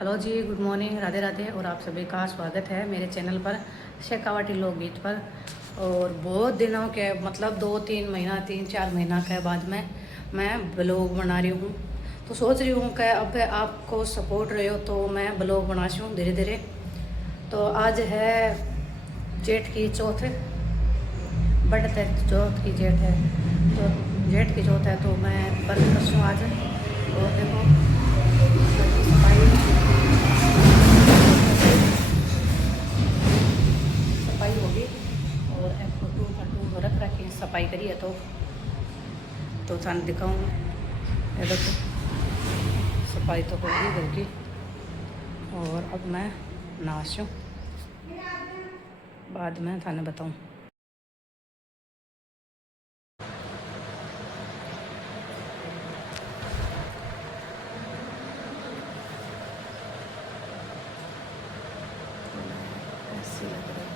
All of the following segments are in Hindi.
हेलो जी, गुड मॉर्निंग, राधे राधे। और आप सभी का स्वागत है मेरे चैनल पर शेखावाटी लोकगीत पर। और बहुत दिनों के मतलब 2-3 महीना 3-4 महीना के बाद में मैं ब्लॉग बना रही हूँ। तो सोच रही हूँ कि अब आपको सपोर्ट रहे हो तो मैं ब्लॉग बनाती हूँ धीरे धीरे। तो आज है जेठ की चौथ, बढ़ते चौथ की जेठ है। तो जेठ की चौथ है तो मैं बंद कर दूँ आज। और देखो सफाई सफाई होगी और एक फोटो फाटू रख रखी सफाई करिए तो थाने दिखाऊँ। ये देखो सफाई तो होगी होगी। और अब मैं नाशूँ, बाद में थाने बताऊँ। ऐसी लग रही है।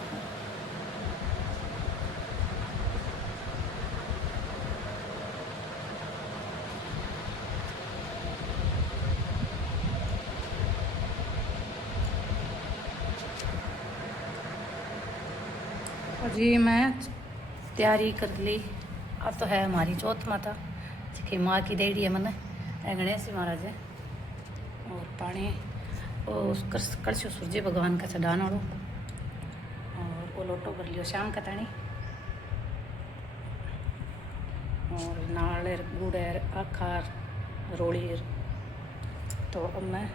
और जी मैं तैयारी कर ली। अब तो है हमारी चौथ माता कि माँ की देड़ी है मन गणेश जी महाराज है। और पानी और कलशु सूर्य भगवान का चढ़ाना वालों। और वो लोटो भर लियो शाम का ताणी। और नालेर गुड़ेर आखार रोड़ीर। तो अब मैं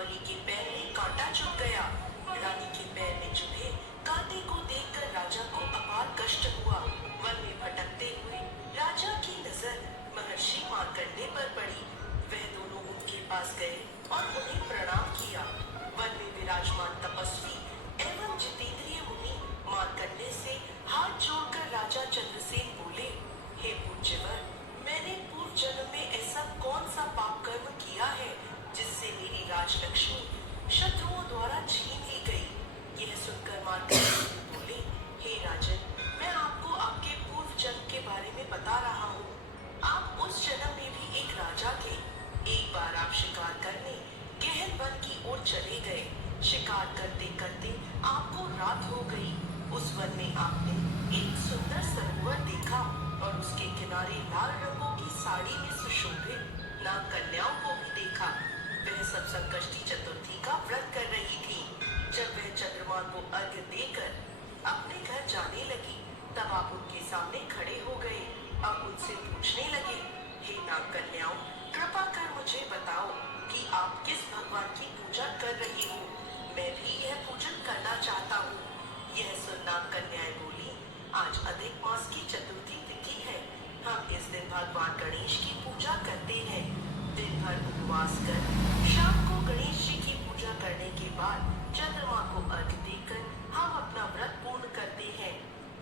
पद्मावली के पैर में कांटा चुभ गया। रानी के पैर में चुभे कांटे को देखकर राजा को अपार कष्ट हुआ। वन में भटकते हुए राजा की नजर महर्षि मार्कंडे पर पड़ी। वह दोनों उनके पास गए और उन्हें प्रणाम किया। वन में विराजमान तपस्वी एवं जितेंद्रिय मुनि मार्कंडे से हाथ जोड़कर राजा चंद्रसेन बोले, हे पूज्यवर, मैंने पूर्व जन्म में ऐसा कौन सा पाप कर्म किया है जिससे मेरी राजलक्ष्मी शत्रुओं द्वारा छीन ली गई। यह सुनकर मार्कंडेय बोले, हे राजन, मैं आपको आपके पूर्व जन्म के बारे में बता रहा हूँ। आप उस जन्म में भी एक राजा थे। एक बार आप शिकार करने गहन वन की ओर चले गए। शिकार करते करते आपको रात हो गई। उस वन में आपने एक सुंदर सरोवर देखा और उसके किनारे लाल रंगों की साड़ी में सुशोभित नाग कन्याओं को भी देखा। वह सब संकष्टी चतुर्थी का व्रत कर रही थी। जब वह चंद्रमा को अर्घ्य देकर अपने घर जाने लगी, तब आप उनके सामने खड़े हो गए। अब उनसे पूछने लगे, हे नाग कन्याओं, कृपा कर मुझे बताओ कि आप किस भगवान की पूजा कर रही हो। मैं भी यह पूजन करना चाहता हूँ। यह सुन नाग कन्याएं बोली, आज अधिक मास की चतुर्थी तिथि है। हम इस दिन भगवान गणेश की पूजा करते हैं। दिन भर उपवास कर शाम को गणेश जी की पूजा करने के बाद चंद्रमा को अर्घ्य देकर हम अपना व्रत पूर्ण करते हैं।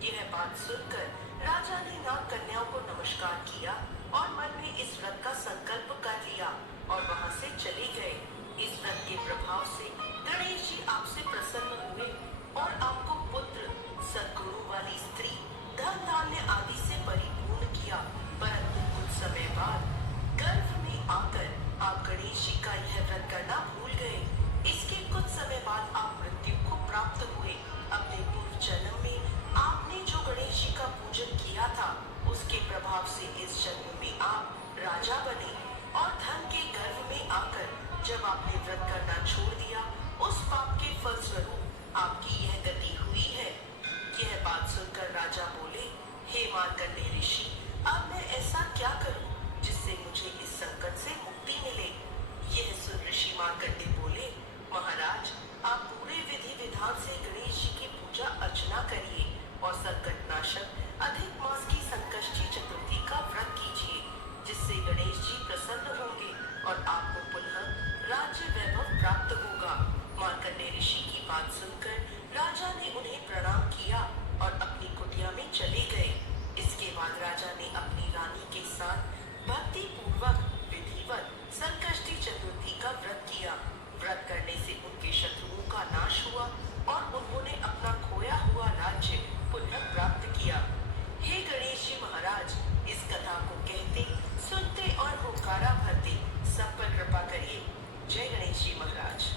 यह बात सुनकर राजा ने नाग कन्याओं को नमस्कार किया और मन में इस व्रत का संकल्प कर लिया और वहां से चले गए। इस व्रत के प्रभाव से गणेश जी आपसे प्रसन्न हुए और आपको पुत्र, सद्गुणों वाली स्त्री, धन धान्य आदि से परिपूर्ण किया। परंतु कुछ समय बाद गर्भ में आकर आप गणेश जी का यह व्रत करना भूल गए। इसके कुछ समय बाद आप मृत्यु को प्राप्त हुए। अपने पूर्व जन्म में आपने जो गणेश जी का पूजन किया था, उसके प्रभाव से इस जन्म में आप राजा बने और धन के गर्भ में आकर जब आपने व्रत करना छोड़ दिया, उस पाप के फलस्वरूप आपकी यह गति हुई है। यह बात सुनकर राजा बोले, हे मार्कंडेय ऋषि, अब मैं ऐसा क्या करूं जिससे मुझे इस संकट से मुक्ति मिले। यह सुन ऋषि मार्कंडेय बोले, महाराज, आप पूरे विधि विधान से गणेश जी की पूजा अर्चना करिए और संकटनाशक अधिक मास की संकष्टी चतुर्थी का व्रत कीजिए, जिससे गणेश जी प्रसन्न होंगे और आपको पुनः राज्य वैभव प्राप्त होगा। मार्कंडेय ऋषि की बात सुनकर राजा ने उन्हें प्रणाम किया और अपनी कुटिया में चले गए। इसके बाद राजा ने अपनी रानी के साथ भक्ति पूर्वक विधिवत संकष्टी चतुर्थी का व्रत किया। व्रत करने से उनके शत्रुओं का नाश हुआ और उन्होंने अपना खोया हुआ राज्य पुनः प्राप्त किया। हे गणेश जी महाराज, इस कथा को कहते, सुनते और हुंकारा भरते सब पर कृपा करिए। जय गणेश जी महाराज।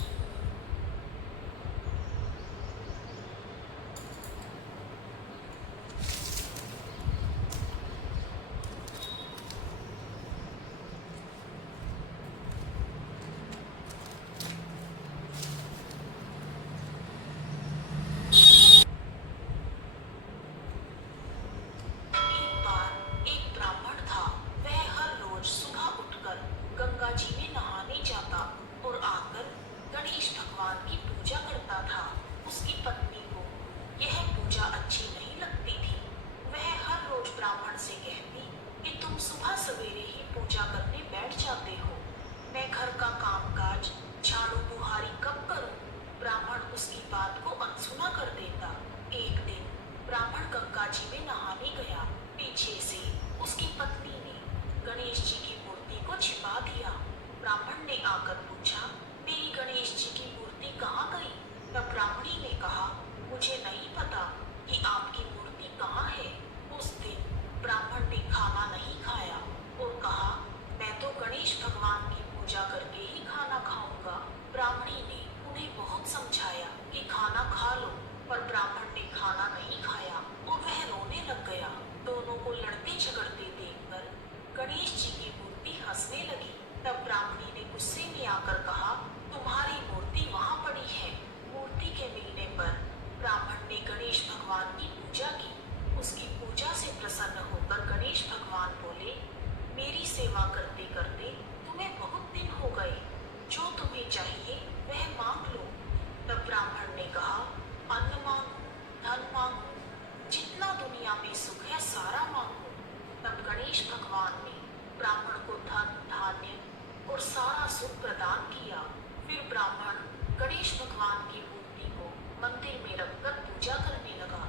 सारा सुख प्रदान किया। फिर ब्राह्मण गणेश भगवान की मूर्ति को मंदिर में रखकर पूजा करने लगा।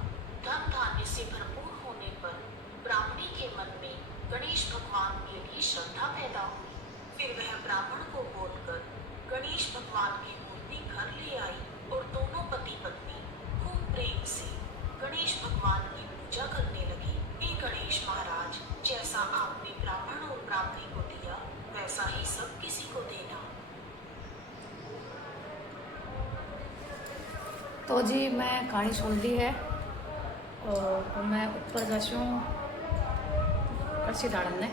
धन धान्य से भरपूर होने पर ब्राह्मणी के मन में गणेश भगवान के लिए श्रद्धा पैदा हुई। फिर वह ब्राह्मण को बोलकर गणेश भगवान की मूर्ति घर ले आई और दोनों पति पत्नी खूब प्रेम से गणेश भगवान की पूजा करने लगे। हे गणेश महाराज, जैसा आपने ब्राह्मण और ब्राह्मणी को दिया वैसा ही सब किसी को देना। तो जी मैं कहानी सुन ली है और मैं ऊपर जाऊँ कसी डालने